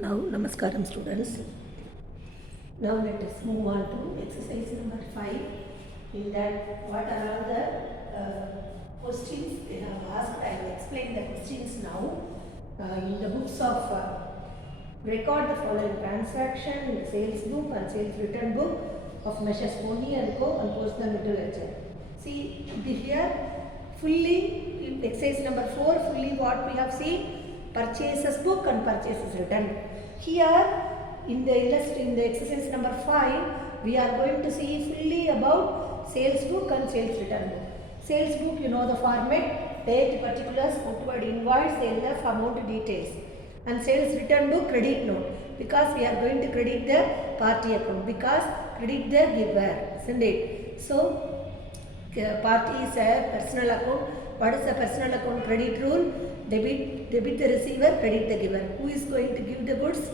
Now, Namaskaram students. Now let us move on to exercise number 5. In that, what are all the questions they have asked? I will explain the questions now. In the books of record the following transaction in the sales book and sales return book of Messrs. Pony and Co. and Personal Metal Ledger. See here, fully exercise number 4, fully what we have seen. Purchases book and purchases return. Here in the exercise number 5, we are going to see fully about sales book and sales return book. Sales book, you know the format, date, particulars, outward invoice, LF, amount details. And sales return book, credit note, because we are going to credit the party account, because credit the giver, isn't it? So party is a personal account. What is the personal account credit rule? Debit the receiver, credit the giver. Who is going to give the goods?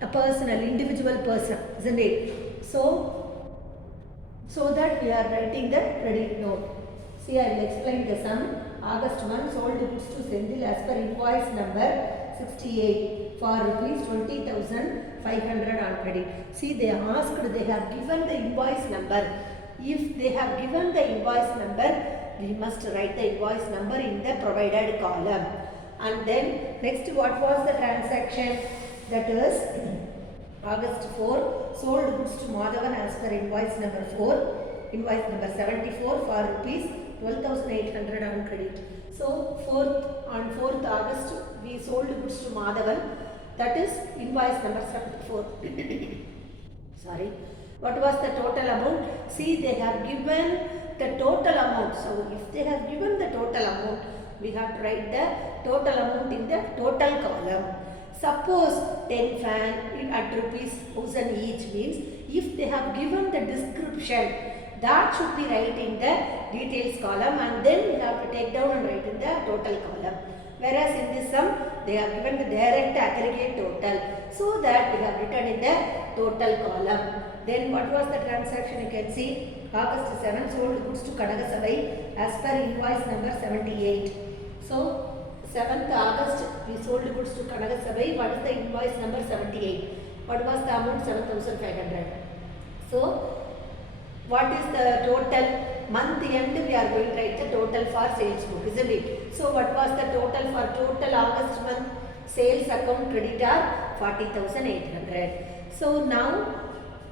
A personal, individual person, isn't it? So that we are writing the credit note. See, I will explain the sum. August 1 sold goods to Sendil as per invoice number 68 for rupees 20,500 on credit. See, they asked, they have given the invoice number. If they have given the invoice number, we must write the invoice number in the provided column. And then next, what was the transaction? That is August 4 sold goods to Madhavan as per invoice number 4, invoice number 74 for rupees 12,800 on credit. So on 4th August we sold goods to Madhavan, that is invoice number 74. Sorry. What was the total amount? See, they have given the total amount. So if they have given the total amount, we have to write the total amount in the total column. Suppose 10 fan at rupees 1000 each means, if they have given the description, that should be right in the details column, and then we have to take down and write in the total column. Whereas in this sum, they have given the direct aggregate total, so that we have written in the total column. Then what was the transaction? You can see August 7 sold goods to Kanagasabai as per invoice number 78. So 7th August we sold goods to Kanagasabai. What is the invoice number 78? What was the amount? 7,500. So what is the total? Month end we are going to write the total for sales book, isn't it? So what was the total for total August month? Sales account credit are 40,800. So now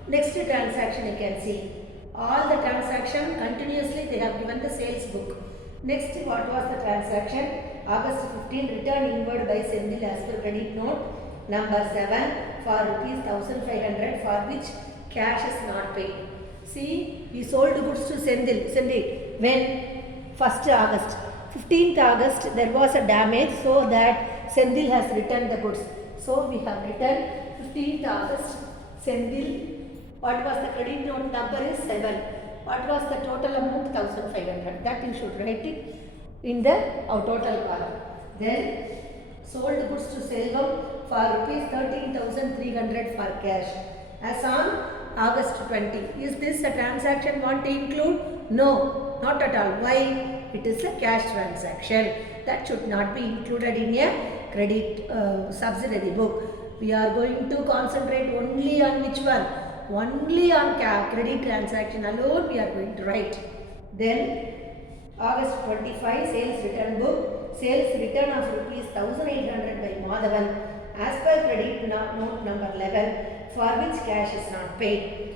next transaction you can see. All the transaction continuously they have given the sales book. Next, what was the transaction? August 15 return inward by Sendil as per credit note number 7 for rupees 1,500 for which cash is not paid. See, we sold goods to Sendil. When? 1st August. 15th August there was a damage, so that Sendil has returned the goods. So we have returned 15th August Sendil. What was the credit note number is 7. What was the total amount? 1,500. That you should write it in the total column. Then sold goods to Selvam for rupees 13,300 for cash as on August 20. Is this a transaction want to include? No, not at all. Why? It is a cash transaction. That should not be included in a credit subsidiary book. We are going to concentrate only on which one? Only on credit transaction alone we are going to write. Then August 25 sales return book, sales return of rupees 1,800 by Madhavan as per credit note number 11 for which cash is not paid.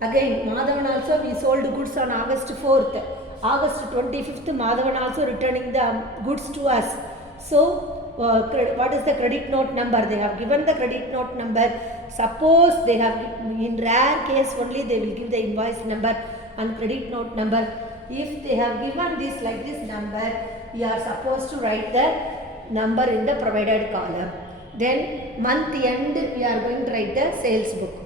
Again Madhavan also we sold goods on August 4th. August 25th Madhavan also returning the goods to us. So what is the credit note number? They have given the credit note number. Suppose they have, in rare case only they will give the invoice number and credit note number. If they have given this like this number, we are supposed to write the number in the provided column. Then month end we are going to write the sales book.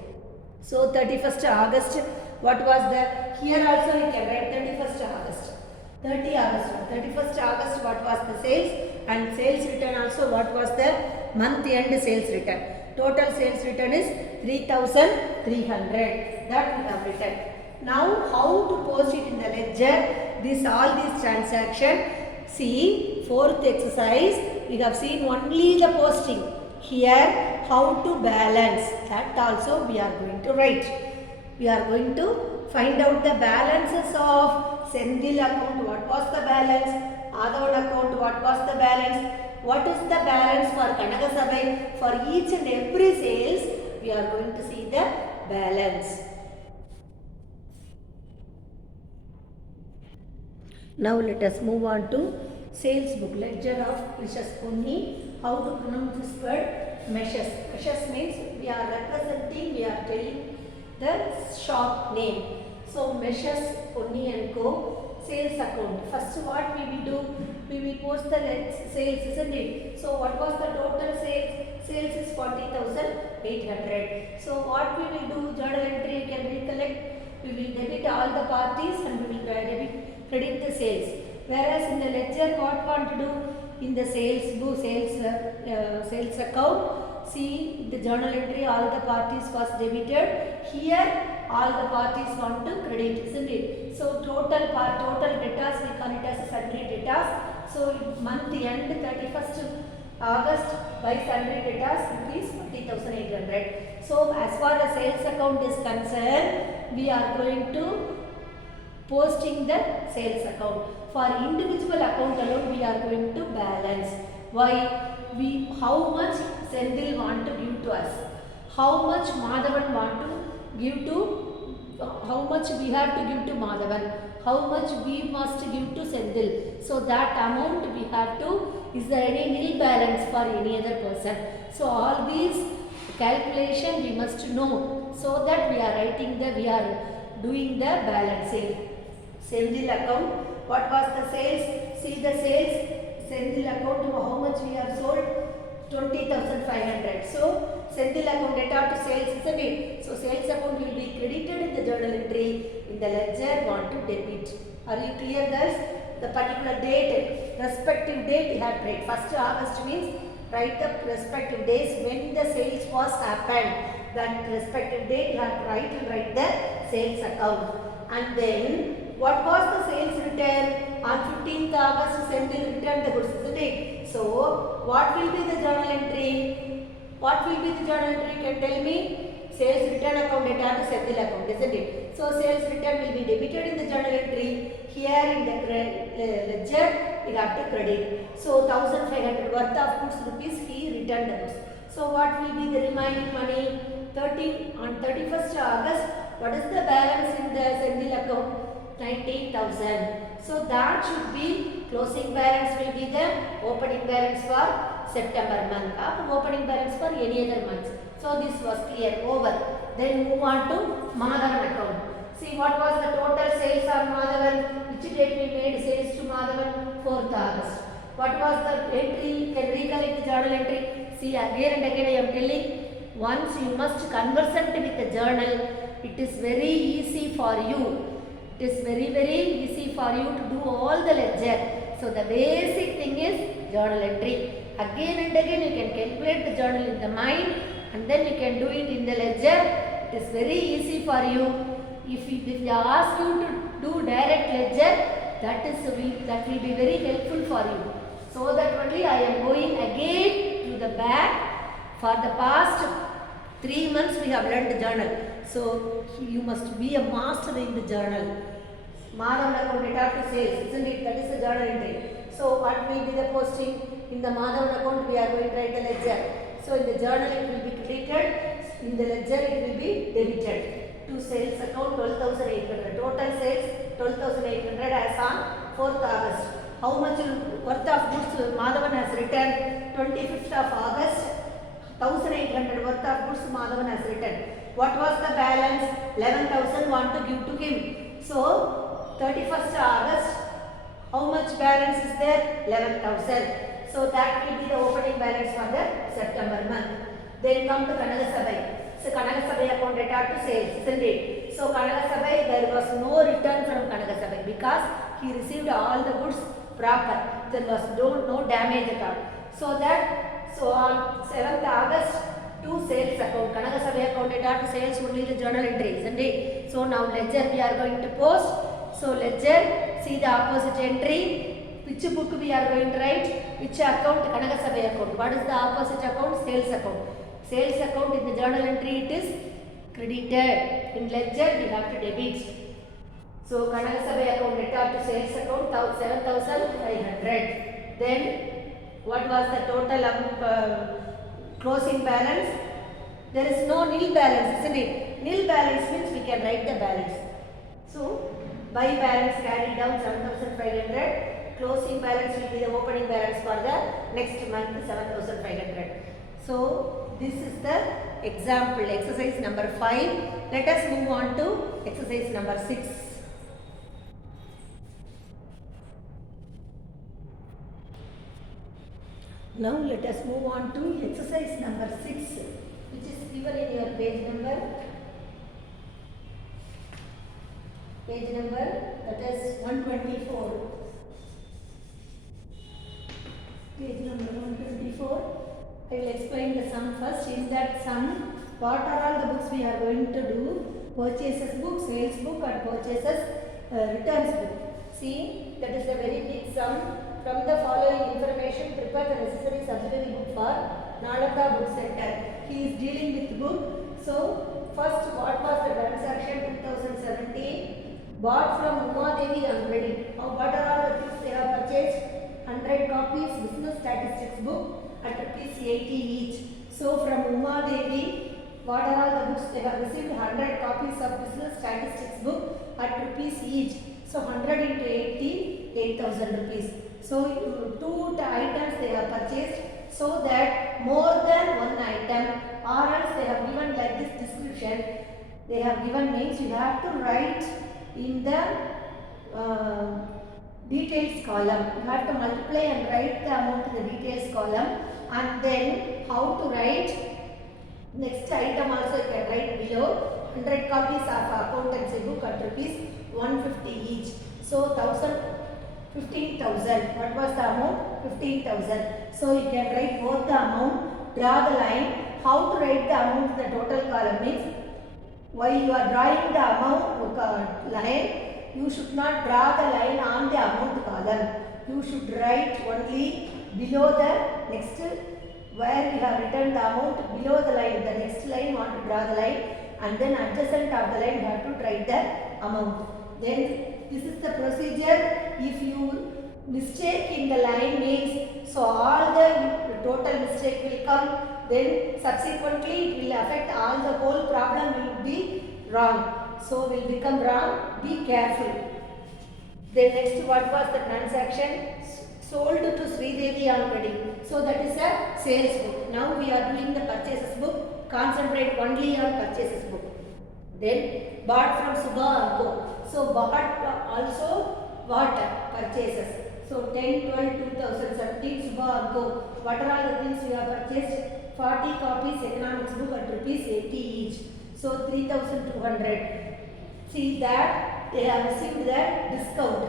So 31st August, what was the, here also we can write 31st August. 30 August, 31st August what was the sales, and sales return also what was the month end sales return. Total sales return is 3,300. That we have written. Now how to post it in the ledger? All these transaction. See, fourth exercise, we have seen only the posting. Here, how to balance, that also we are going to write. We are going to find out the balances of Senthil account, what was the balance, Adhavan account, what was the balance, what is the balance for Kanagasabai. For each and every sales, we are going to see the balance. Now let us move on to sales book, ledger of Mrs. Ponni. How to pronounce this word? Meshes. Meshes means we are representing, we are telling the shop name. So Meshes Ponni and Co. sales account. First what we will do? We will post the sales, isn't it? So what was the total sales? Sales is 40,800. So what we will do? Journal entry, you can recollect. We will debit all the parties and we will credit the sales. Whereas in the ledger, what want to do? In the sales book, sales account, see the journal entry, all the parties was debited. Here, all the parties want to credit, isn't it? So total debtors, we call it as sundry debtors. So month end 31st August by sundry debtors rupees 40,800. So as far as sales account is concerned, we are going to posting the sales account. For individual account alone, we are going to balance. Why? How much Senthil want to give to us, how much Madhavan want to give to, how much we have to give to Madhavan, how much we must give to Senthil. So that amount we have to, is there any nil balance for any other person? So all these calculation we must know, so that we are doing the balancing. Senthil account, what was the sales? See the sales, Senthil account, how much we have sold? 20,500. So Senthil account data to sales, isn't it? So sales account will be credited in the journal entry, in the ledger want to debit. Are you clear, guys? The particular date, respective date you have to write. 1st August means write the respective days when the sales was happened. That respective date you have to write the sales account. And then what was the sales return? On 15th August, Senthil returned the goods, isn't it? So, what will be the journal entry? What will be the journal entry? You can tell me. Sales return account data to Senthil account, isn't it? So, sales return will be debited in the journal entry. Here in the ledger, we have to credit. So, 1,500 worth of goods rupees he returned the goods. So, what will be the remaining money? On 31st August, what is the balance in the Senthil account? 19,000. So that should be closing balance, will be the opening balance for September month or opening balance for any other month. So this was clear, over. Then move on to Madhavan account. See what was the total sales of Madhavan, which date we made sales to Madhavan? 4th August. What was the entry? Can recollect the journal entry? See again and again I am telling, once you must conversant with the journal, it is very easy for you. It is very easy for you to do all the ledger. So the basic thing is journal entry. Again and again you can calculate the journal in the mind and then you can do it in the ledger. It is very easy for you. If they ask you to do direct ledger, that will be very helpful for you. So that only I am going again to the back. For the past 3 months we have learned the journal. So you must be a master in the journal. Madhavan account data to sales, isn't it? That is the journal entry. So what will be the posting? In the Madhavan account we are going to write the ledger. So in the journal it will be credited, in the ledger it will be debited. To sales account 12,800. Total sales 12,800 as on 4th August. How much worth of goods Madhavan has returned? 25th of August, 1,800 worth of goods Madhavan has returned. What was the balance? 11,000 want to give to him. So 31st August, how much balance is there? 11,000. So that will be the opening balance for the September month. Then come to Kanagasabai. So Kanagasabai account data to sales, isn't it? So Kanagasabai, there was no return from Kanagasabai because he received all the goods proper. There was no damage at all. So on 7th August, to sales account, Kanagasabai account data to sales only the journal entry, isn't it? So now ledger we are going to post. So ledger, see the opposite entry, Which book we are going to write? Which account? Kanagasabai account. What is the opposite account? Sales account. Sales account in the journal entry it is credited. In ledger we have to debit. So Kanagasabai account debtor to sales account 7,500. Then what was the total closing balance? There is no nil balance, isn't it? Nil balance means we can write the balance. So by balance carried down 7,500. Closing balance will be the opening balance for the next month 7,500. So this is the example, exercise number 5. Let us move on to exercise number 6. Now let us move on to exercise number 6, which is given in your page number that is 124. Page number 124. I will explain the sum first. In that sum, what are all the books we are going to do? Purchases book, sales book and purchases returns book. See, that is a very big sum. From the following information, prepare the necessary subsidiary book for Nalanda Book Center. He is dealing with book. So, first, what was the transaction 2017? Bought from Uma Devi on credit. Now, what are all the things they have purchased? 100 copies business statistics book at rupees 80 each. So, from Uma Devi, what are all the books they have received? 100 copies of business statistics book at rupees each. So, 100 into 80, 8,000 rupees. So, two items they have purchased, so that more than one item, or else they have given like this description. They have given means you have to write in the details column. You have to multiply and write the amount in the details column, and then how to write next item also you can write below. 100 copies of accountancy book at rupees 150 each. So 15,000. What was the amount? 15,000. So you can write both the amount, draw the line. How to write the amount in the total column means while you are drawing the amount line, you should not draw the line on the amount column. You should write only below the next where you have written the amount below the line. The next line you want to draw the line, and then adjacent of the line you have to write the amount. Then this is the procedure. If you mistake in the line means, so all the total mistake will come, then subsequently it will affect all the whole problem will be wrong. So will become wrong. Be careful. Then next, what was the transaction? Sold to Sridevi on credit. So that is a sales book. Now we are doing the purchases book. Concentrate only on purchases book. Then bought from Subha and Co. So bought also what? Purchases. So 10, 12, 2017 Subha and Co. What are all the things we have purchased? 40 copies economics book at rupees 80 each. So 3,200. See that they have received the discount.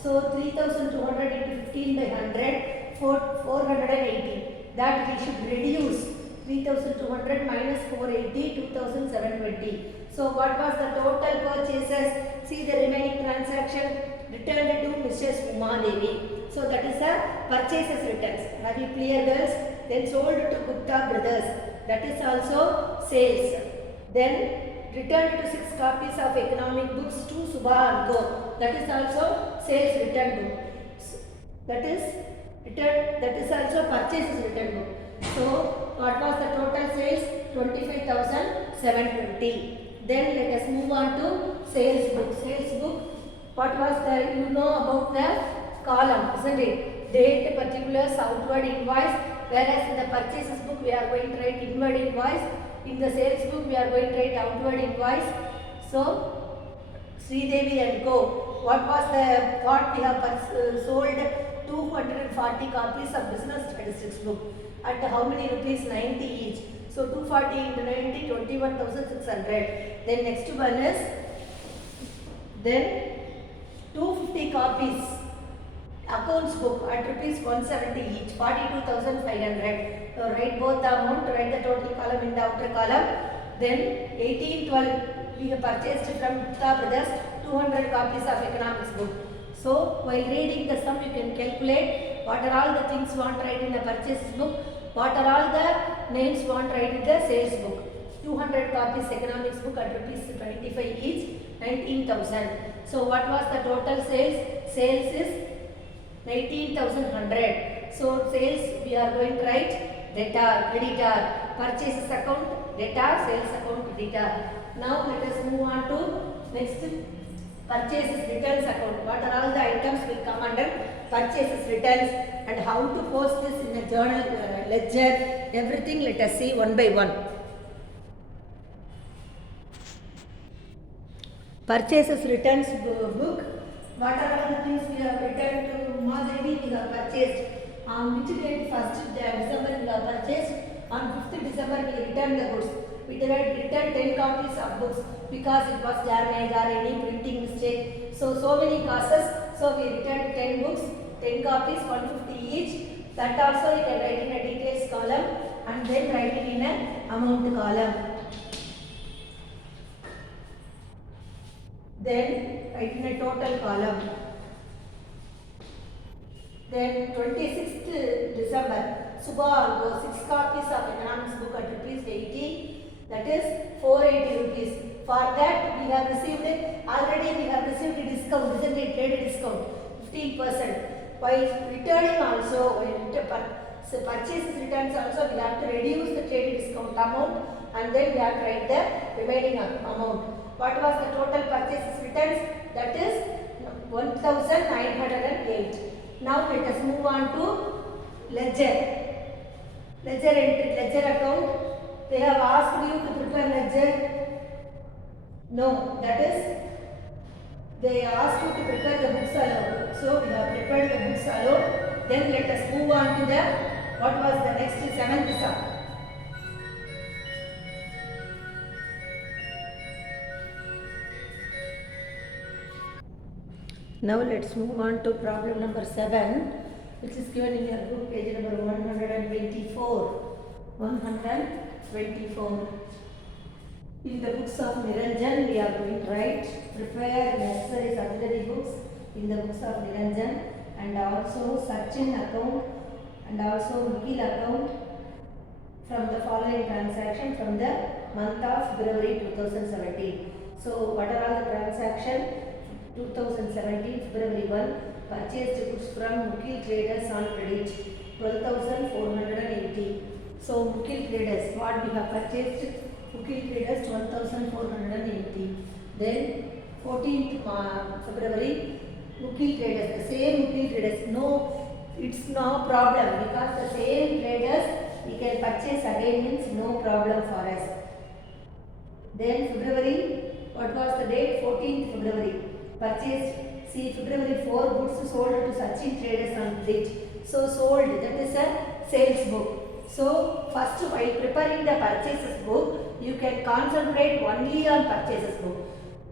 So 3,200 into 15 by 100, 480. That we should reduce. 3,200 minus 480, 2,720. So what was the total purchases? See the remaining transaction returned to Mrs. Uma Devi. So that is a purchases returns. Are you clear, girls? Then sold to Gupta Brothers. That is also sales. Then returned to 6 copies of economic books to Subha and Co. That is also sales return book. That is also purchases return book. So what was the total sales? 25,720. Then let us move on to sales book. Sales book. What was the, you know about the column, isn't it? Date, particulars, outward invoice. Whereas in the purchases book we are going to write inward invoice. In the sales book we are going to write outward invoice. So Sridevi and Co. What we have sold 240 copies of business statistics book at how many rupees? 90 each. So 240 into 90, 21,600. Then next one is then 250 copies accounts book at rupees 170 each, 42,500. So write both the amount, write the total column in the outer column. Then 1812 we have purchased from Gupta Brothers 200 copies of economics book. So while reading the sum, you can calculate what are all the things want write in the purchase book, what are all the names want write in the sales book. 200 copies economics book at rupees 25 each, 19,000. So what was the total sales? Sales is 19,100. So sales we are going to write debtor, creditor, purchases account, debtor, sales account, creditor. Now let us move on to next purchases returns account. What are all the items will come under purchases returns and how to post this in a journal ledger, everything let us see one by one. Purchases returns book. What are all the things we have returned to Mahadevi? We have purchased on which date? 1st December we have purchased. On 5th December we returned the goods. We returned 10 copies of books because it was damaged or any printing mistake. So many causes. So we returned 10 books, 10 copies, 150 each. That also you can write in a details column and then write it in an amount column. Then write in a total column. Then 26th December, Subha Algo 6 copies of economics book at rupees 80, that is 480 rupees. For that we have received already a discount, isn't it? Trade discount 15%. While returning also, purchases returns also we have to reduce the trade discount amount and then we have to write the remaining amount. What was the total purchases returns? That is 1,908. Now let us move on to ledger. Ledger entry, ledger account. They have asked you to prepare ledger. No, that is they asked you to prepare the books alone. So we have prepared the books alone. Then let us move on to the what was the next 7th sum. Now let's move on to problem number 7, which is given in your book, page number 124. 124. In the books of Niranjan, we are going to write, prepare necessary auxiliary books in the books of Niranjan and also Sachin account and also Nikhil account from the following transaction from the month of February 2017. So what are all the transactions? 2017 February 1, purchased goods from Nikhil Traders on credit 12,480. So Nikhil Traders, what we have purchased? Nikhil Traders 12,480. Then 14th February, Nikhil Traders, the same Nikhil Traders. No, it's no problem because the same traders we can purchase again, means no problem for us. Then February, what was the date? 14th February. Purchased, see February 4 goods sold to Sachin Traders on credit. So sold, that is a sales book. So first while preparing the purchases book, you can concentrate only on purchases book.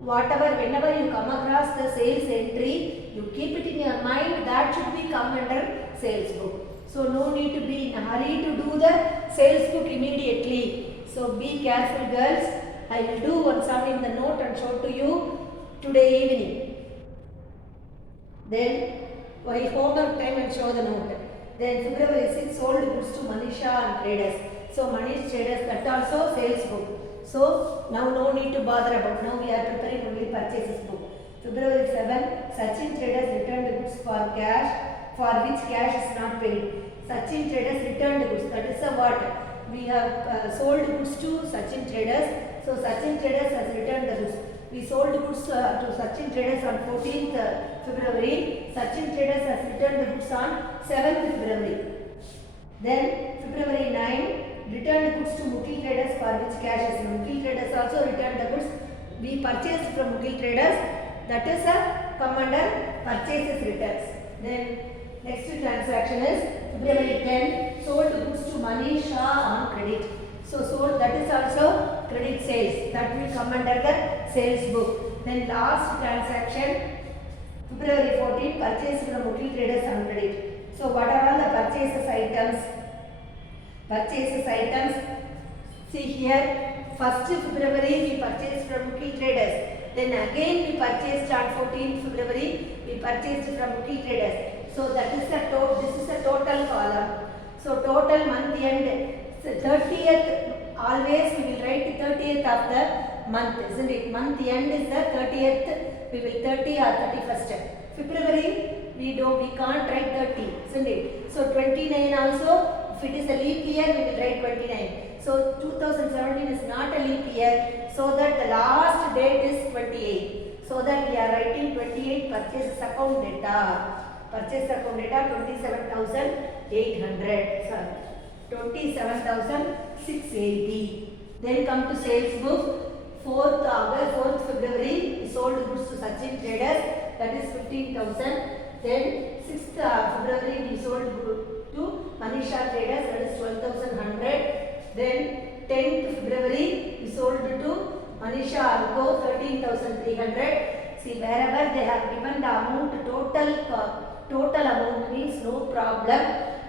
Whenever you come across the sales entry, you keep it in your mind that should be come under sales book. So no need to be in a hurry to do the sales book immediately. So be careful girls. I will do one sum in the note and show to you today evening. Then while homework time and show the note. Then February 6 sold goods to Manisha and traders. So Manish Traders, that also sales book. So now no need to bother about. Now we are preparing only purchases book. February 7, Sachin Traders returned goods for cash, for which cash is not paid. Sachin Traders returned goods. That is a what? We have sold goods to Sachin Traders. So Sachin Traders has returned the goods. We sold goods to Sachin Traders on 14th February. Sachin Traders has returned the goods on 7th February. Then February 9, returned goods to Nikhil Traders for which cash is no. Nikhil Traders also returned the goods we purchased from Nikhil Traders. That is a come under purchases returns. Then next transaction is February 10, sold goods to Manisha on credit. So sold, that is also credit sales. That will come under the sales book. Then last transaction, February 14, purchased from Nikhil Traders on credit. So what are all the purchases items? Purchases items. See here, 1st February we purchased from Nikhil Traders. Then again we purchased on 14th February, we purchased from Mukil Traders. So that is the total, this is the total column. So total month end, so 30th, always we will write 30th of the month, isn't it? Month end is the 30th, we will 30 or 31st. February, we can't write 30, isn't it? So 29 also, if it is a leap year, we will write 29. So 2017 is not a leap year, so that the last date is 28. So that we are writing 28 purchase account data. Purchase account data 27,800. Sorry, 27,680. Then come to sales book. 4th February, we sold goods to Sachin Traders, that is 15,000. Then 6th February, we sold goods to Manisha Traders, that is 12,100. Then 10th February, we sold to Manisha Arco, 13,300. See, wherever they have given the amount, total amount means no problem.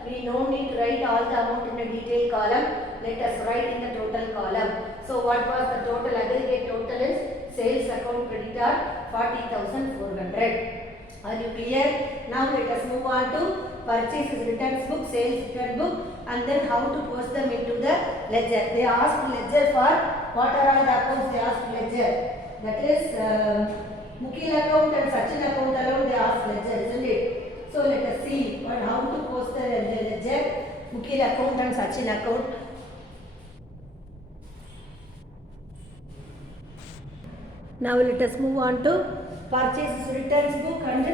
We no need to write all the amount in a detail column. Let us write in the total column. So what was the total? Aggregate total is sales account creditor 40,400. Are you clear? Now let us move on to purchases returns book, sales return book, and then how to post them into the ledger. They asked ledger for what are all the accounts they asked ledger. That is Mukil account and Sachin account alone they asked ledger, isn't it? So let us see how to post the ledger. Mukil account and Sachin account. Now let us move on to purchases returns book and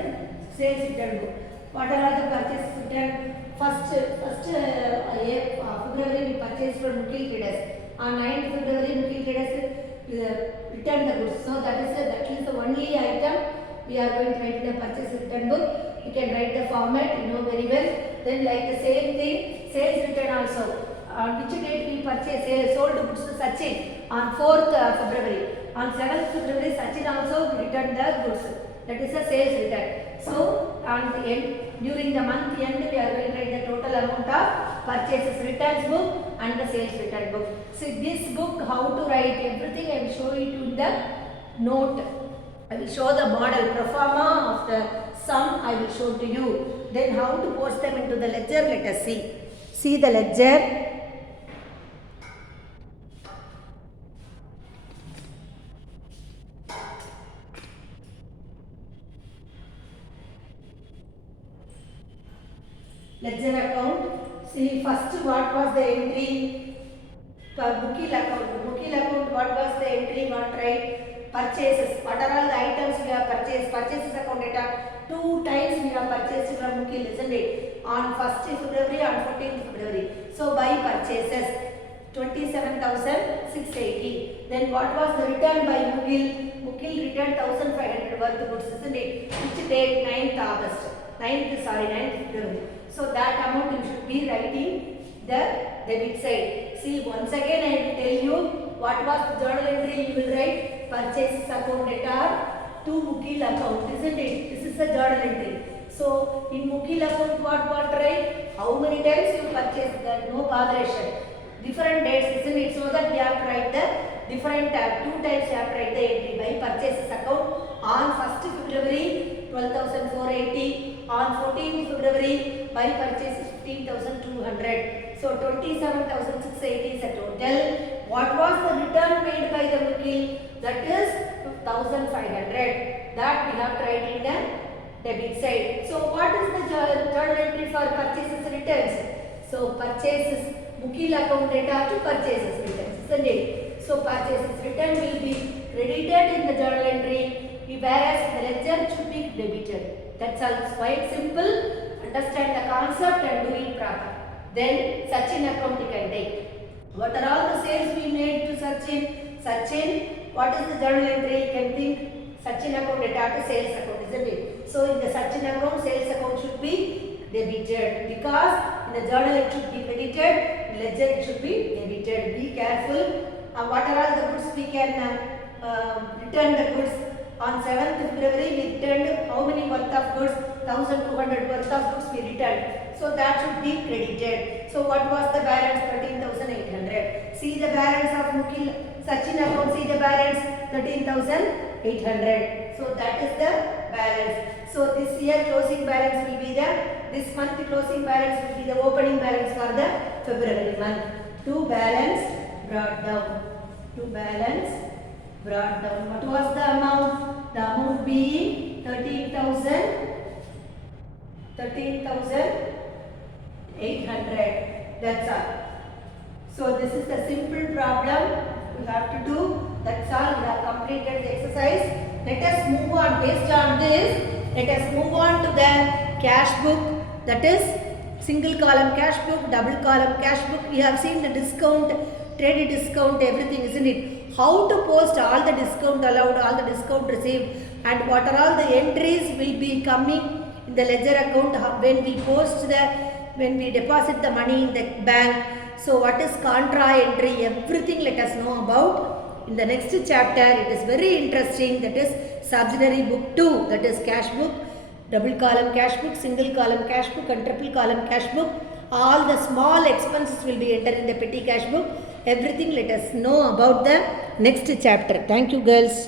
sales return book. What are all the purchases return? First February we purchased from Mukil Traders. On 9th February Mukil Traders returned the goods. So that is the only item we are going to write in the purchase return book. You can write the format, you know very well. Then like the same thing, sales return also. On which date we sold goods to Sachin? On 4th February. On 7th February, Sachin also returned the goods. That is a sales return. So, on the end, during the month end, we are going to write the total amount of purchases returns book and the sales return book. See, this book, how to write everything, I will show it in the note. I will show the model, pro forma of the sum I will show to you. Then how to post them into the ledger, let us see. See the ledger. Ledger account. See, first what was the entry? Mukil account. Mukil account, what was the entry? What right? Purchases. What are all the items we have purchased? Purchases account data. 2 times we have purchased from Mukil, isn't it? On 1st February and 14th February. So by purchases 27,680. Then what was the return by Mukil? Mukil returned 1,500 worth goods, isn't it? Which date? 9th February. So that amount you should be writing the debit side. See, once again I will tell you what was the journal entry. You will write purchases account data to Mukil account, isn't it? This is the journal entry. So in Mukil account what write? How many times you purchased that? No botheration. Different dates, isn't it? So that we have to write the different 2 times you have to write the entry by purchases account. On 1st February 12,480. On 14th February by purchases 15,200. So 27,680 is the total. What was the return made by the Mukil? That is 1,500. That we have to write in the debit side. So what is the journal entry for purchases returns? So purchases Mukil account data to purchases returns, isn't it? So purchases return will be credited in the journal entry, whereas the ledger should be debited. That's all. It's quite simple. Understand the concept and do it proper. Then Sachin account you can take. What are all the sales we made to Sachin? Sachin, what is the journal entry? You can think Sachin account data to sales account, isn't it? So in the Sachin account, sales account should be debited, because in the journal it should be credited, in ledger it should be debited. Be careful. What are all the goods we can return the goods? On 7th February we returned how many worth of goods? 1,200 worth of goods we returned. So that should be credited. So what was the balance? 13,800. See the balance of Mukil Sachin account. See the balance 13,000. 800. So that is the balance. So this year closing balance will be this month closing balance will be the opening balance for the February month. To balance brought down. To balance brought down. What was the amount? The amount being 13,800. That's all. So this is the simple problem we have to do. That's all. We have completed the exercise. Let us move on. Based on this, let us move on to the cash book. That is single column cash book, double column cash book. We have seen the discount, trade discount, everything, isn't it? How to post all the discount allowed, all the discount received, and what are all the entries will be coming in the ledger account when we when we deposit the money in the bank. So what is contra entry, everything let us know about in the next chapter. It is very interesting. That is subsidiary book 2, that is cash book, double column cash book, single column cash book and triple column cash book. All the small expenses will be entered in the petty cash book. Everything let us know about the next chapter. Thank you girls.